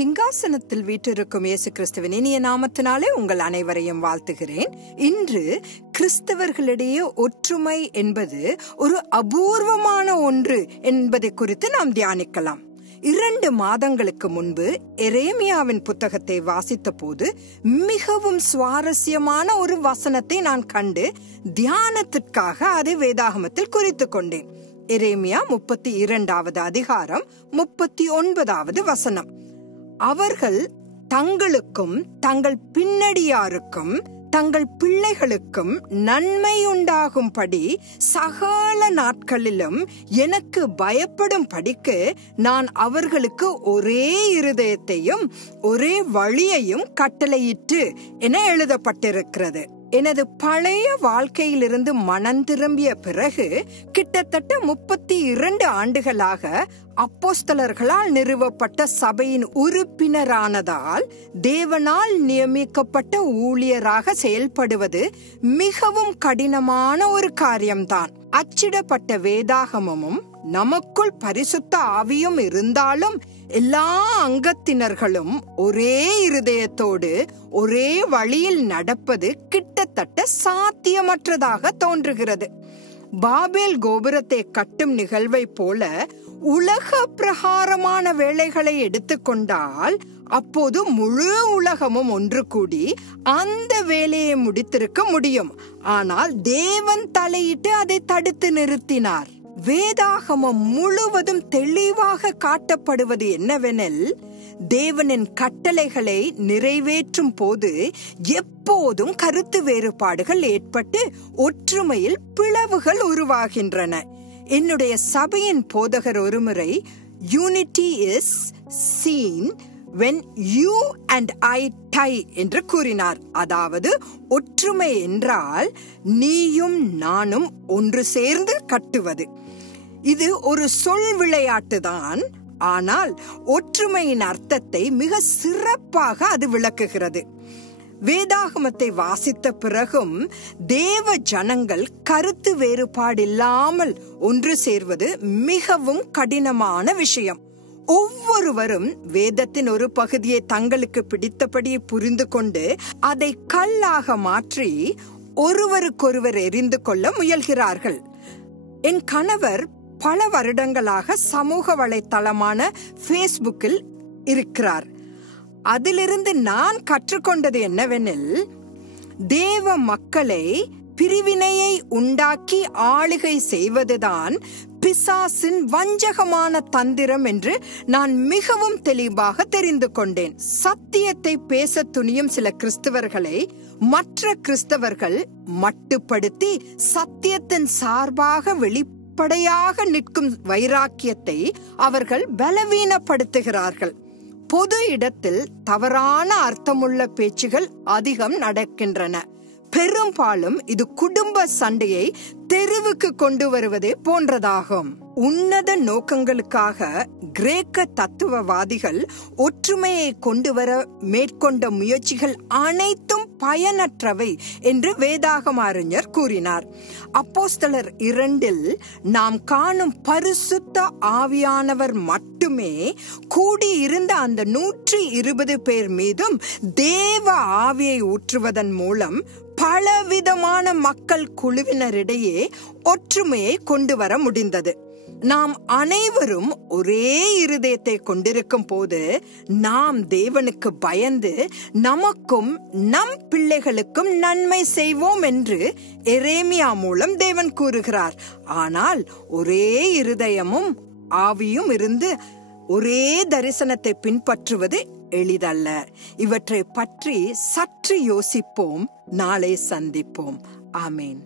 சிங்காசனத்தில் வீற்றிருக்கும் இயேசு கிறிஸ்துவின் இனிய நாமத்தினாலே உங்கள் அனைவரையும் வாழ்த்துகிறேன். இன்று கிறிஸ்தவர்களிடையே ஒற்றுமை என்பது ஒரு அபூர்வமான ஒன்று என்பதை குறித்து நாம் தியானிக்கலாம். 2 மாதங்களுக்கு முன்பு எரேமியாவின் புத்தகத்தை வாசித்த போது மிகவும் சுவாரஸ்யமான ஒரு வசனத்தை நான் கண்டு தியானத்திற்காக அதை வேதாகமத்தில் குறித்து கொண்டேன். எரேமியா 32வது அதிகாரம் 39வது வசனம். அவர்கள் தங்களுக்கும் தங்கள் பின்னடியாருக்கும் தங்கள் பிள்ளைகளுக்கும் நன்மை உண்டாகும்படி சகல நாட்களிலும் எனக்கு பயப்படும் படிக்கு நான் அவர்களுக்கு ஒரே இருதயத்தையும் ஒரே வழியையும் கட்டளையிட்டு என எழுதப்பட்டிருக்கிறது. எனது பழைய வாழ்க்கையிலிருந்து மனம் திரும்பிய பிறகு கிட்டத்தட்ட 32 ஆண்டுகளாக அப்போஸ்தலர்களால் நிறுவப்பட்ட சபையின் உறுப்பினரானதால் தேவனால் நியமிக்கப்பட்ட ஊழியராக செயல்படுவது மிகவும் கடினமான ஒரு காரியம்தான். அச்சிடப்பட்ட வேதாகமமும் நமக்குள் பரிசுத்த ஆவியும் இருந்தாலும் எல்லா அங்கத்தினர்களும் ஒரே இருதயத்தோடு ஒரே வழியில் நடப்பது கிட்டத்தட்ட சாத்தியமற்றதாக தோன்றுகிறது. பாபேல் கோபுரத்தை கட்டும் நிகழ்வை போல உலக பிரகாரமான வேலைகளை எடுத்துக்கொண்டால் அப்போது முழு உலகமும் ஒன்று கூடி அந்த வேலையை முடித்திருக்க முடியும். ஆனால் தேவன் தலையிட்டு அதை தடுத்து நிறுத்தினார். வேதாகமம் முழுவதும் தெளிவாக காட்டப்படுவது என்னவெனில், தேவனின் கட்டளைகளை நிறைவேற்றும் போது எப்போதும் கருத்து வேறுபாடுகள் ஏற்பட்டு ஒற்றுமையில் பிளவுகள் உருவாகின்றன. என்னுடைய சபையின் போதகர் ஒருமுறை unity is scene when you and I tie என்று கூறினார். அதாவது ஒற்றுமை என்றால் நீயும் நானும் ஒன்று சேர்ந்து கட்டுவது. இது ஒரு சொல் விளையாட்டுதான், ஆனால் ஒற்றுமையின் அர்த்தத்தை மிக சிறப்பாக அது விளக்குகிறது. வேதாகமத்தை வாசித்த பிறகும் தேவ ஜனங்கள் கருத்து வேறுபாடில்லாமல் ஒன்று சேர்வது மிகவும் கடினமான விஷயம். ஒவ்வொருவரும் வேதத்தின் ஒரு பகுதியை தங்களுக்கு பிடித்தபடி புரிந்து கொண்டு அதை கல்லாக மாற்றி ஒருவருக்கொருவர் எரிந்து கொள்ள முயல்கிறார்கள். என் கணவர் பல வருடங்களாக சமூக வலைத்தளமான ஃபேஸ்புக்கில் இருக்கிறார். அதிலிருந்து நான் கற்றுக்கொண்டது என்னவெனில், தேவ மக்களை பிரிவினையை உண்டாக்கி ஆளுகை செய்வதுதான் பிசாசின் வஞ்சகமான தந்திரம் என்று நான் மிகவும் தெளிவாக தெரிந்து கொண்டேன். சத்தியத்தை பேச துணியும் சில கிறிஸ்தவர்களை மற்ற கிறிஸ்தவர்கள் மட்டுப்படுத்தி சத்தியத்தின் சார்பாக வெளிப்படையாக நிற்கும் வைராக்கியத்தை அவர்கள் பலவீனப்படுத்துகிறார்கள். பொது இடத்தில் தவறான அர்த்தமுள்ள பேச்சுகள் அதிகம் நடக்கின்றன. பெரும்பாலும் இது குடும்ப சண்டையை தெருவுக்கு கொண்டு வருவதே போன்றதாகும். உன்னத நோக்கங்களுக்காக கிரேக்க தத்துவவாதிகள் ஒற்றுமையை கொண்டு வர மேற்கொண்ட முயற்சிகள் அனைத்தும் பயனற்றவை என்று வேதாகம அறிஞர் கூறினார். அப்போஸ்தலர் 2இல் நாம் காணும் பரிசுத்த ஆவியானவர் மட்டுமே கூடியிருந்த அந்த 120 பேர் மீதும் தேவ ஆவியை ஊற்றுவதன் மூலம் பலவிதமான மக்கள் குழுவினரிடையே ஒற்றுமையை கொண்டு வர முடிந்தது. நாம் அனைவரும் ஒரே இருதயத்தை கொண்டிருக்கும் போது நாம் தேவனுக்கு பயந்து நமக்கும் நம் பிள்ளைகளுக்கும் நன்மை செய்வோம் என்று எரேமியா மூலம் தேவன் கூறுகிறார். ஆனால் ஒரே இருதயமும் ஆவியும் இருந்து ஒரே தரிசனத்தை பின்பற்றுவது எளிதல்ல. இவற்றை பற்றி சற்று யோசிப்போம். நாளை சந்திப்போம். ஆமேன்.